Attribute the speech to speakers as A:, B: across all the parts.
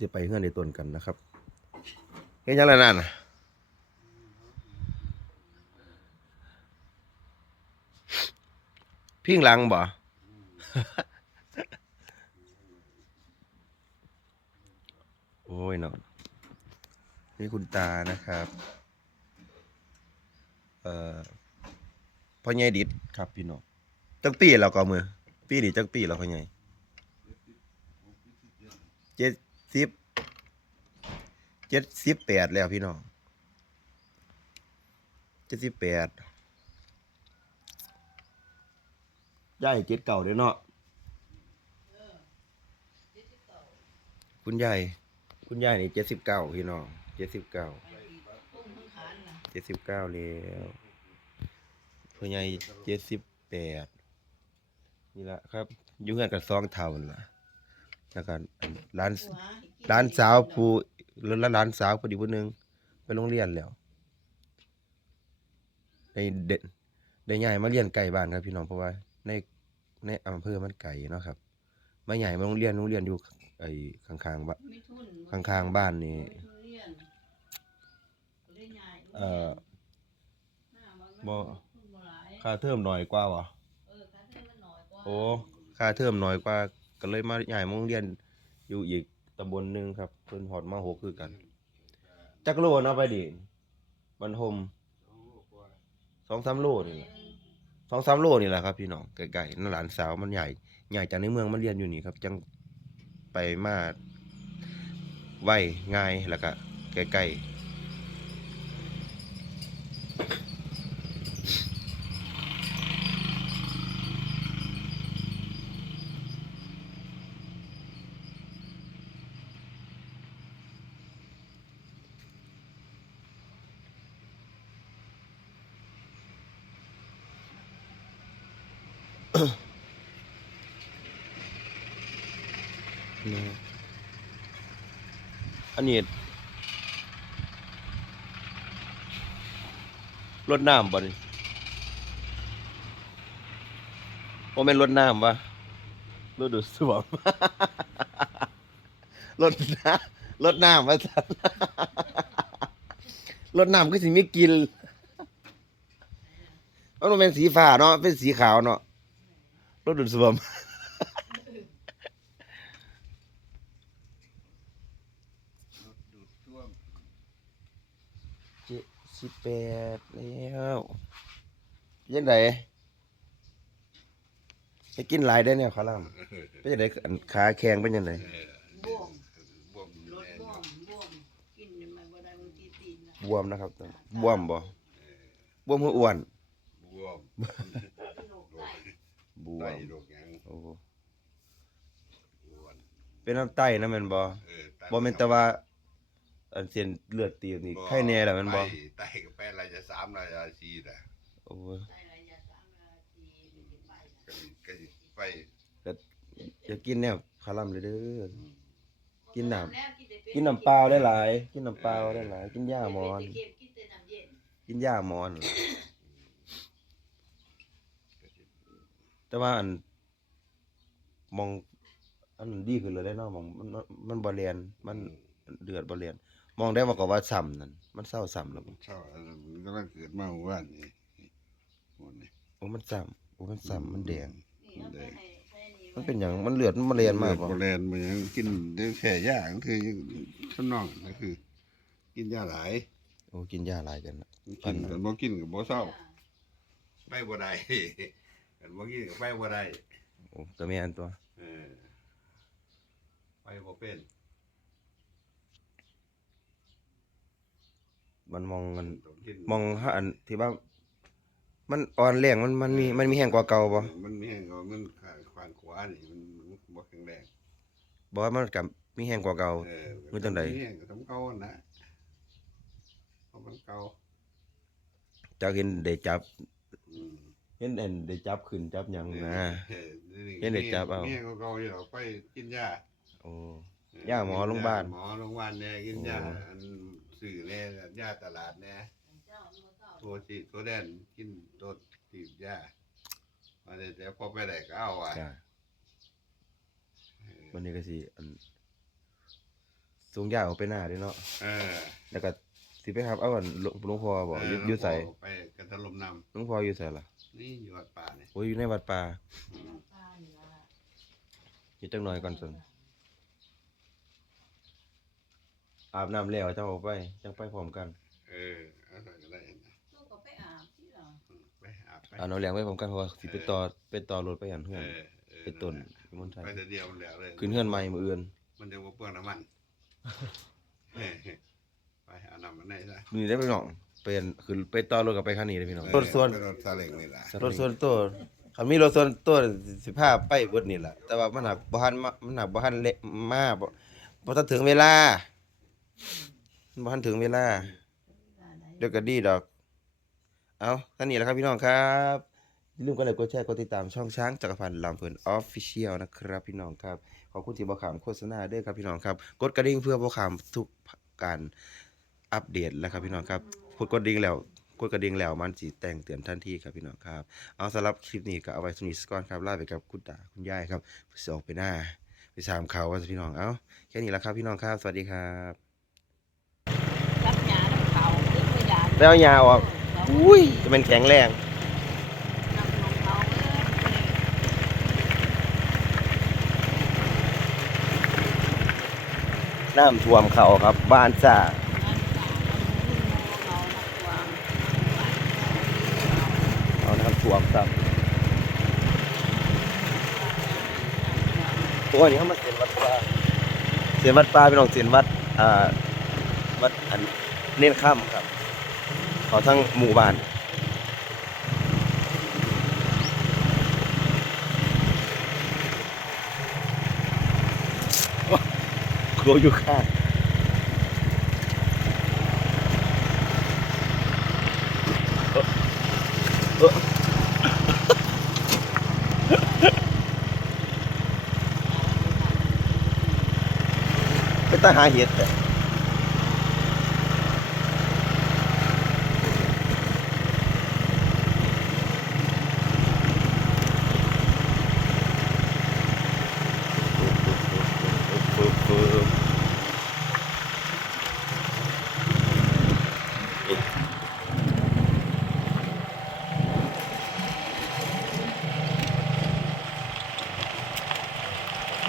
A: จะไปเฮือนในต้นกันนะครับเฮ็ดหยังล่ะนั่นน่ะพิงหลังบ่โอ้ยเนาะนี่คุณตานะครับ เอ่อพ่อใหญ่ดิดครับพี่น้องจักปีแล้วก็มือปีนี้จักปีแล้วพ่อใหญ่เจ็ด สิบเจ็ดสิบแปดแล้วพี่น้องเจ็ดสิบแปดย่ายเจ็ดเก่าเด้เนาะคุณยายคุณยายนี่เจ็ดสิบเก้าพี่น้องเจ็ดสิบเก้าเจ็ดสิบเก้าแล้วพ่อใหญ่เจ็ดสิบแปดนี่ละครับอยู่เงินกับซองเท่าน่ะแล้วก็อันร้าน ร้านสาวผู้หรือร้านสาวพอดีผู้หนึงไปโรงเรียนแล้วได้เด็ดได้ย้ายมาเรียนไกลบ้านครับพี่น้องเพราะว่าในในอำเภอมันไกลเนาะครับมาใหญ่มาโรงเรียนโรงเรียนอยู่ไอ้ข้างๆบ้านข้างๆบ้านนี่เอ่อบ่ค่าเทอมน้อยกว่าวะโอ้ค่าเทอมน้อยกว่าก็เลยมาย้ายมาโรงเรียนอยู่อีก ตำบลหนึ่งครับเพิ่นหอดมาหกคือกัน จักโลเนาะไปดิบันทมสองสามโลนี่แหละสองสามโลนี่แหละครับ พี่น้องไกลๆนั่นหลานสาวมันใหญ่ ใหญ่จากในเมืองมันเรียนอยู่นี่ครับ จังไปมาไวง่ายแล้วก็ใกล้ๆ นี่อันนี้รถน้ำบ่นี่โมเมนรถน้ำวะรถดูดซ่วมรถน้ำรถน้ำวะสันรถน้ำก็สิมีกินมันบ่แมันเป็นสีฟ้าเนาะเป็นสีขาวเนาะ รถดูดซ่วม
B: ดูดท่วม
A: เจ็ดสิบแปดแล้วยังไงไปกินหลายได้เนี่ยขอลำเป็นยังไงอันขาแข็งเป็นยังไง
B: เออบ
C: วม
B: บวมอยู่
C: รถ
B: แน่
C: บว
B: เนาะ
C: มบวมกินนี่มันบ่ได้บางทีตีนนะ
A: บวมนะครับบวมบ่บวมหัวอ้วน
B: บวม
C: โรคไต
A: บว
B: ไต
A: ม
B: โรคหยัง
A: โอ้โห
B: บวม
A: เป็นน้ำไตนะแมันบ่
B: เออไต
A: บ่แม่นแต่ว่า อันเส้นเลือดตีบนี่ไข้แน่แหละแมันบ่
B: ไตไตก็แปดรายจะสามรายจะสี่น่ะ
A: โอ้โห
C: ไตระยะสามนาทีมันจะไปนะ
B: ก็สิก็สิไป
A: อย่ากินแนวขอลำเลยเด้อ กินน้ำ
C: แล้วแต่เป็
A: กินน้ำเปล่าได้หลาย กินน้ำเปล่าได้หลาย กินยาหมอน
C: กินแต่เค็มกินแต่น้ำเย็น
A: กินยาหมอน แต่ว่าอันมองอันนั้นดีขึ้นเลยได้เนาะมองมันมันมันบ่เรียนมันเดือดบ่เรียน มองได้ว่าก็ว่าซ้ำนั่นมันเศร้าซ้ำแล้วบ่
B: เช้าอันนั้นมันกำลังเกิดมาเมื่อวานนี่หมดนี่
A: โอ้มันซ้ำโอ้มันซ้ำมันแดง
C: นี่เอาไปให้ให้นี่
A: มันเป็นหยังมันเลือดมันบ่เรียนมากบ่
B: บ่แลนมันยังกินได้แค่ยาก็คือข้างนอกก็คือ กินยาหลาย
A: โอ้กินยาหลายกันนะ
B: กินกันบ่กินก็บ่เศร้าไปบ่ได้ กันบ่กินก็ไปบ่ได้
A: โอ้ก็แม่นตัว
B: เออไปบ่เป็น
A: มันมองมัน
B: ต้องกิน
A: มองหาอันที่ว่า มันอ่อนแรงมันมันมีมันมีแห้งกว่าเก่าบ่
B: มันมีแห้งก็มันขาขวานขวานี่มันมันบ่แข็งแรง
A: บ่ว่ามันกับมีแห้งกว่าเก่า
B: เออ
A: มันจังใด
B: มีแห้งก็ทำเก่าหั่นนะเพราะมันเก่า
A: เจ้าเห็นได้จับ
B: อืม
A: เห็นอันได้จับขึ้นจับหยังนะ
B: เออ
A: เห็นได้จับเอา
B: มีแห้งก็เก่าอยู่หรอกไปกินยา
A: โอ้ย่าหมอโรงพยาบาล
B: หมอโรงพยาบาลเนี่ยกินยา
A: โอ้
B: อันสื่อเนี่ยยาตลาดเนี่ย
C: เจ้าเอาเจ้า
B: ตัวจีตัวแดนกินตัวตีบยามาแต่แต่พอไปไหนก็เอาอะ
A: จ้าวันนี้ก็สิอันสูงยาวออกไปหน้าด้วยเนาะ
B: เออ
A: แล้วก็ สิไปครับเอาอันหลวงหลวงพ่อบ่อยู่อยู่ไส
B: ไปกันทะลมน
A: หลวงพ่ออยู่ไสล่ะำ
B: นี่อยู่วัดป่าเนี่ย
A: โอ้ยอยู่ในวัดป่า
B: อืม
C: ป้านี่ละ
A: อยู่จังหน่อยก่อนซั่นอาบน้ำแล้วเจ้าออกไปจังไปพร้อมกัน
B: เออเอาใส่ก็ได้นะ
C: ลูกก็ไปอาบที่เรา
B: อืมไปอาบไป
A: เอาน้ำแรงไว้พร้อมกันเพราะว่าสิไปต่อไปต่อรถไปหัน
B: เอ
A: เฮือน
B: อออ
A: ไปต้นพิมลชัย
B: ไปแต่เดียวมันแล้วเลย
A: ขึ้นเฮือนใหม่มื้ออื่น
B: มันจะว่าเปลืองน้ำมันเออไปเอาน้ำมันได้ซะ
A: นี่ได้ไปน้องเป็นขึ้นไปต่อรถกับไปคันนี้เลยพี่น้องรถส่วน
B: ไปรถซาเล้งนี่ล่ะ
A: รถส่วนตัวคันมีรถส่วนตัวสิพาไปเบิดนี่แหละแต่ว่ามันหักบ่ทันมามันหักบ่ทันเละมาบ่บ่ทันถึงเวลามันบ่ทันถึงเวลาเดี๋ยวก็ดีดอก เอาท่านนี้แหละครับพี่น้องครับอย่าลืมกดไลค์กดแชร์กดติดตามช่องช้างจักรพันธ์ลำเพลินออฟฟิเชียลนะครับ พี่น้องครับ ขอบคุณที่บ่ขามโฆษณาด้วยครับพี่น้องครับ กดกระดิ่งเพื่อบ่ขามทุกการ อัปเดตแล้วครับพี่น้องครับกดกระดิ่งแล้วกดกระดิ่งแล้วมันสิแต่งเตือนทันทีครับพี่น้องครับ เอาสำหรับคลิปนี้ก็เอาไว้สนิทก่อนครับลาไปกับคุณตาคุณยายครับไปสิออกไปหน้า ไปสามเขาว่าสิพี่น้องเอาแค่นี้แหละครับพี่น้องครับ สวัสดีครับ
C: รับยาน้ำเขาขึ้นไปยา
A: ไปเอายาออกอุ้ยจะเป็นแข็งแรง
C: นำลงเขาเออ
A: น้ำท่วมเขาครับบ้านจ่า อาน้ำท่วมครับตัวนี้เขามาเสียนวัดป่าเสียนวัดป่าพี่น้องเสียนวัดอ่าวัดอันเน้นค่ำครับเขาทั้งหมู่บ้านครัวอยู่ข้างเออไปตา หาเห็ดแต่ปึ๊บปึ๊บ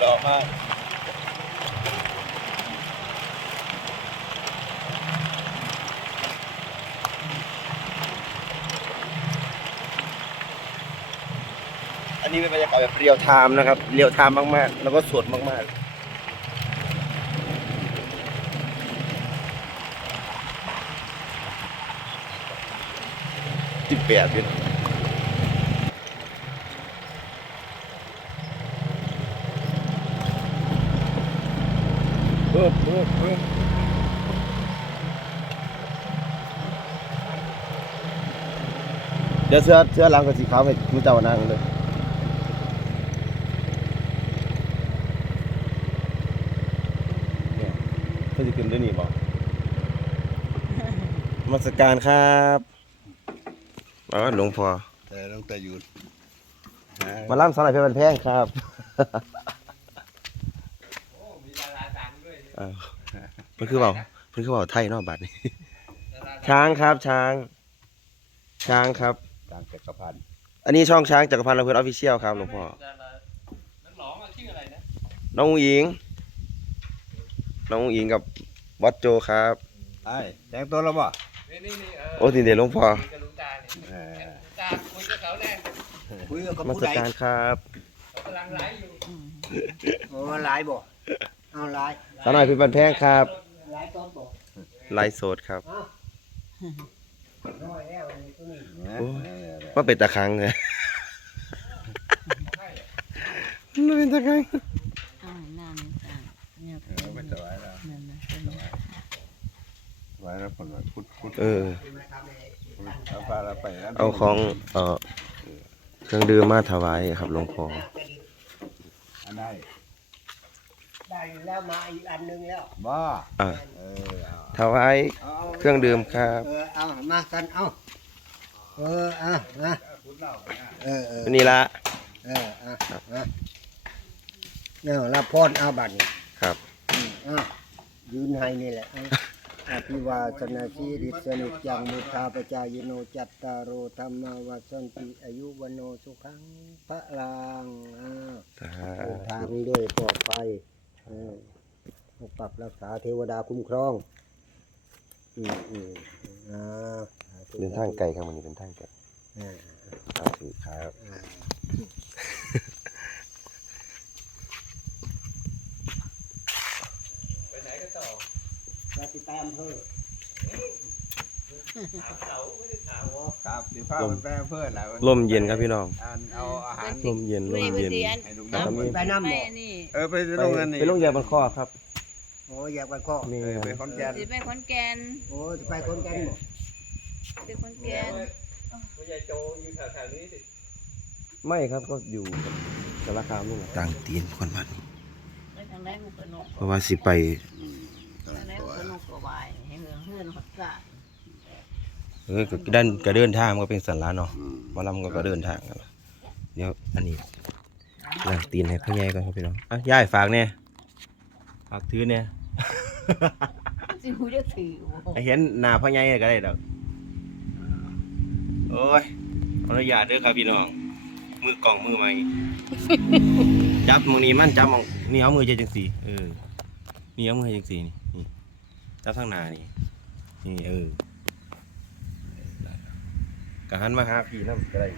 A: ดอกมากอันนี้เป็นบรรยากาศ แบบเรียวไทม์นะครับ เรียวไทม์มากๆ แล้วก็สดมากๆสิบแปดอยู่ปึ๊บปึ๊บปึ๊บเดี๋ยวเสื้อเสื้อลังกับสีขาวให้มือเจ้านั่งเลยเพื่อจะขึ้นด้วยนี่บอกมาสการครับมาหลวงพ่อ
B: แต่ต้องแต่อยู่
A: มาล่ำสลายเพชรบันแพงครับอ้าวมันคือเปล่ามันคือเปล่าไทยเนอกบัตรนี่ช้างครับช้าง ช้างครับ
B: ทางจักรพันธ์
A: อันนี้ช่องช้างจักรพันธ์ลำเพลินออฟฟิเชียลครับหลวงพ่อ
D: นักร้องอะชื่ออะไรนะ
A: น้องอุ๋งอิง น้องอุ๋งอิงกับวัดโจครับ
B: ไอ้แต่งตัวแล้วบ่
D: นี่นี่นี่เออ
A: โอ้ทีเดียวหลวงพ่อ
D: คุยกับลุงตาเนี่ย
B: เออ
D: ลุงตาคุยกับเขาแน่
E: คุยกับ
A: มา
E: ผู้
A: ส
E: ใด
A: การครับ
D: เขากำลังไลฟ์อยู่
E: โอ้หลายบ่เอาหลาย
A: สาวหน่อยเพชรบันแพงครับ
E: หลายต้นบ่
A: ไลฟ์สดครับ
E: น้อยแล้วนี่ตัวนี้
A: โอ้ ว่าเป็นตะครังเลย มันเป็นตะครัง
C: อ่านั่นอ่าเนี่ย
B: เออไม่สบายแล้ว
C: นั่นนะเป็น
B: สบายแล้วคนว่าพุดพุด
A: เออ
B: เอาพาเราไปนะ
A: เอาของ เอ่อ เครื่องดื่มมาถวายครับหลวงพ่อ
B: อันได้
E: ได้แล้วมาอีกอันหนึงแล้ว
B: บ่
A: อ่า
B: เออเอา
A: ถวาย
E: เอาเอา
A: เครื่องดื่มครับ
E: เออเอามากันเอาเอออะนะเออเออ
A: นี่ละ
E: เอออะอะเนี่ยรับพรเอาบัตรนี่
A: ครับ
E: อืมอะยืนให้นี่แหละอภิวาสนาสีริสนิจังมุทาปจายโนจัตตารโอธรรมวัสันติอายุวโนสุขังพระลังอ่า
A: สา
E: เดิน
A: ธุ
E: ทางด้วยปลอดภัยเออปกปักรักษาเทวดาคุ้มครอง อืมอืมอ่าสธุ
A: เดินทางไกลครับวันนี้เดินทางไกล
E: อ่า
A: สาธุครับ
E: อ่า
D: ไป ไหนก็ต่อ
E: เราติดตามเพื่อ
D: ถามเขาไม่ได้ถาม
B: ครับสิฟ้ามันแปรเพื่อนแล้ว
A: ลมเย็นครับพี่น้อง
B: อันเอาอาหาร
A: ลมเย็นลมเย็น
B: ให้ลุง
A: ครับ
B: น้ำ
E: ไปน้ำ
C: ไม่
E: บ่
C: อันนี่
B: เออไป
A: ไป
B: ลงนั่นนี่
A: ไปลงยาบันข้อครับ
E: โอ้ยอยากไปข้อ
A: นี่
B: เออไปขอนแก่น
C: สิไปขอนแก่น
E: โอ้ยจะไปคนกันบ่
C: ไปขอนแก่น
D: ผู้ใหญ่โจอยู่แถวๆนี้สิ
A: ไม่ครับก็อยู่กับสารคามนี่แหละต่างตีนคนบ้านนี้
C: ไปทางไหนมันก็นก
A: เพราะว่าสิไป
C: ทางไหนมันก็นกก็วายให้เฮือนเฮือนหดกะ
A: เออก็เดินก็เดินทางมันก็เป็นสันละเนาะหมาลำก็ก็เดินทางกันล่ะเดี๋ยวอันนี้ล้างตีนให้พ่อใหญ่ก่อนครับพี่น้องอะยายฝากเนี่ยฝากถือเนี่ย
C: สิหูจะถือบ่
A: ให้เห็นหน้าพ่อใหญ่ก็ได้ดอก โอ้ยขออนุญาตเด้อครับพี่น้อง มือกล่องมือใหม่ จับมือนี้มันจับมองนี่เอามือเจจังสีเออ นี่เอามือจังสีนี่นี่ จับทางหน้านี่ นี่เออได้ครับ กะหันมาหาพี่น้ำก็ได้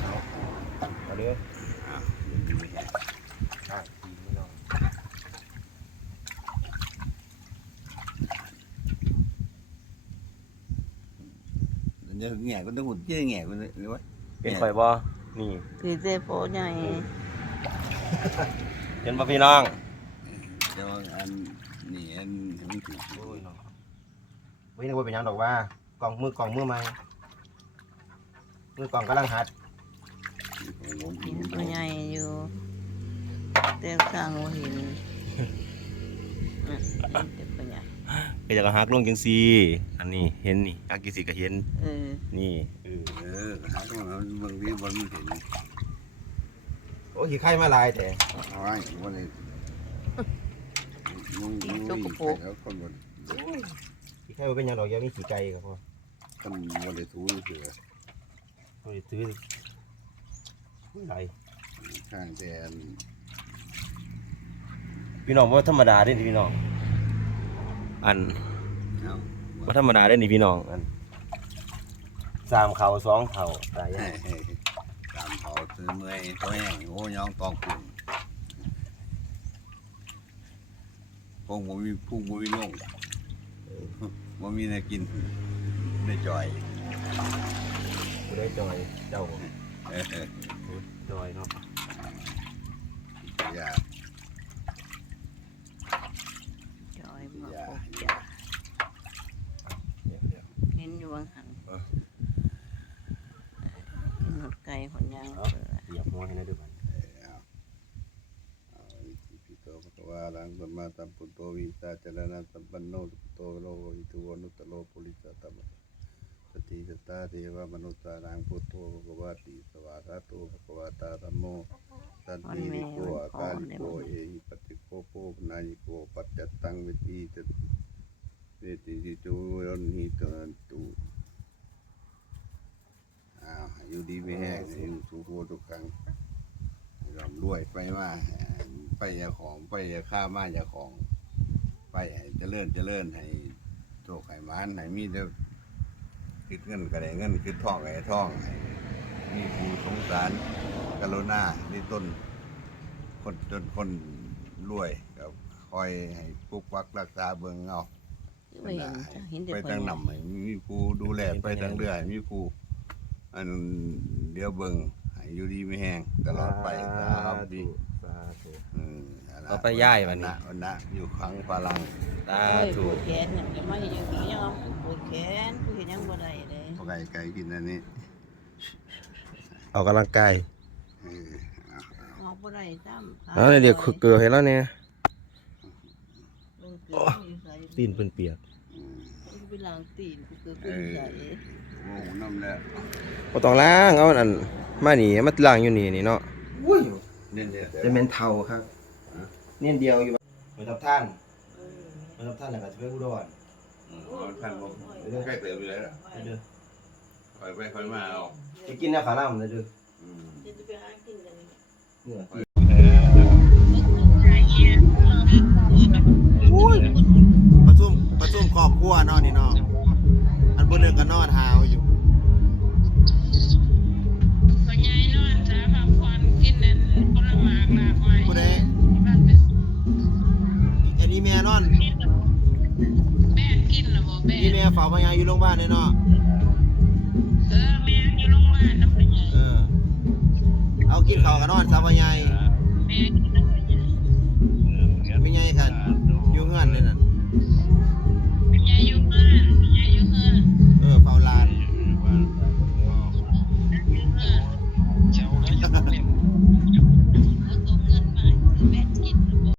A: เอาเอาเด้ออะพี่น้อง
B: เดี๋ยวแง่ก็ต้องหุ่นเจ๊แง่ก็เลยหรือว่า
A: เป็นข่อยบ่นี่
C: คือเจโฟใหญ่
A: เป็นบ่พี่น้อง
B: เดี๋ยวอันนี่อันมันถูก
A: โอ้ยน้องเว้ยนึกว่าเป็นยังดอกว่า กล่องมือกล่องมือใหม่มือกล่องกำลังหัด
B: ของผม
C: หินตัวใหญ่อยู่เต็มข้างหัวหินน่ะเต็มตัวใหญ่
A: ก็จะกหักลงจังซี่อันนี้เห็นนี่อากิสิก็เห็น
C: เออ
A: นี่เออ
B: เออหาตรงนั้นบางทีบนมันเห็น
A: โอ้ยขี้ไข่มาหลายแต่
B: เอาไว้วันนี้มึงมึงแล้วคนบน
A: ขี้ไข่บ่เป็นหยังดอกอยังมีขี้ไก่ครับพ่อ
B: คนบนได้ถูเสือ
A: โอ้ยซื้ออุ้ยหลาย
B: ข้างแทน
A: พี่น้องบ่ธรรมดาเด้นี่พี่น้อง อัน
B: เอา
A: บ่ธรรมดาเด้นี่พี่น้องอันสามเข่าสองเข่าตาย
B: ให้
A: ยาก
B: ให้ตามเขาซื้อเมื่อยตัวแห้งโอ้ยองตองปุ่นพวกผมมีพุ่งผมมีลง ผมมีอะไรกินได้จ่อย
A: ผู้ได้จอยเจ้า
B: เออเออ
A: จอยเนาะ
B: อย่า
C: จอยมา
B: อย่า
C: พบ
B: อ
C: จ้ะ
B: ย่า
A: เดี๋ยวเดี๋ยว
C: เห็นอยู่บางหันเป็นหนวดไก่ขนยางเปิด
A: เหยียบหัวให้หนะด้วยบัด
B: พิโต ภควารังสัมมาสัมพุทโธวิสาจารณะสัมปันโนสุขโตโลหิตุวนุตตโลปุริสตัมมะสติสตตาเทวมนุษย์สานังพุทโธภควาติสวากาโตภควาตาธัมโมสันติริโกอาการิโกเอหิปฏิโกโพปนายิโกปัจจตังวิตีจเวติจิจูยนหิตนันตุอ้าวอยู่ดีไม่แห้งอยู่สุขโขทุกครั้ง ร่ำรวยไปมาไปอยาของไปอยาข้ามาอยาของ ไปให้เจริญเจริญให้โชคให้มานให้มีแต่คิดเงินก็ได้เงินคิดทองก็ได้ทองให้มีผู้สงสารกรุณาที่ต้น คนจนคนรวยก็คอยให้ปกปักรักษาเบืองเงา
C: ไม่เห็นจ้ะเห็นแต่
B: ไป
C: คน
B: ทาง
C: ใหญ่
B: นำให้มีผู้ดูแลไปทางเรือให้มีผู้อันเดี๋ยวเบิง ให้อยู่ดีไม่แห้งตลอดไปครับดี
A: สาธุ
B: อืมนนั้น
A: เอาไปย้ายวันนี้
B: วันนะอยู่ครั้งพลัง
A: สา
C: เอ้ย
A: ธุ
C: ปวดแขนนั่นก็มาเห็นอย่างนี้ยังเอาปวดแขนกูเห็นยังบ่ได้เลย
B: พอไก่ไก่กินอันนี้
A: ออกกำลังกาย
B: เออเอา
C: เอาบ่ได้ซ้ำ
A: เอาเดี๋ยวเกลือให้แล้วเนี่ย
C: เบิ่งเกลืออยู่ใส่
A: ตีนเพิ่นเปียก
B: อืม
C: กูไปล้างตีนกูเกลือกูอยู่ใส่
B: โอ้โหน้ำแล้ว
A: บ่ต้องล้างเอาอัน มานี่มาล้างอยู่นี่นี่เนาะ
B: เนี่ยเนี่ย
A: จะเป็นเทาครับเนียนเดียวอยู่เหมือนทับท่าน
B: เมา
A: รับท่านแล้วก็จะไปอุดร
B: อืมเอาท่านบอกใกล้เติมอยู่แล้วล่ะ
A: ไปเด้อ
B: คอยไปคอยมาเอา
A: ไปกินแนวขาล่ามเลยเด้อ
B: อืม
C: จะไปหากินกัน
A: เนี่ยประชุมประชุมครอบครัวเนาะนี่เนาะอันบ่นึงก็นอนหาวอยู่
F: อีเมียน
A: อน แม่
F: กินเหรอบ่แม่
A: อีเมียฝากพยาอยู่โรงพยาบาลแน่เนาะ
F: เออแม่อยู่โรงพยาบาลน้ำเป็นไง
A: เออ เอากินข้าวกันนอนสาวพยาแม่กินน้ำ
B: เป็
D: นไ
B: งไม่ไงกันอยู่เงื่อนเลยนั่
A: น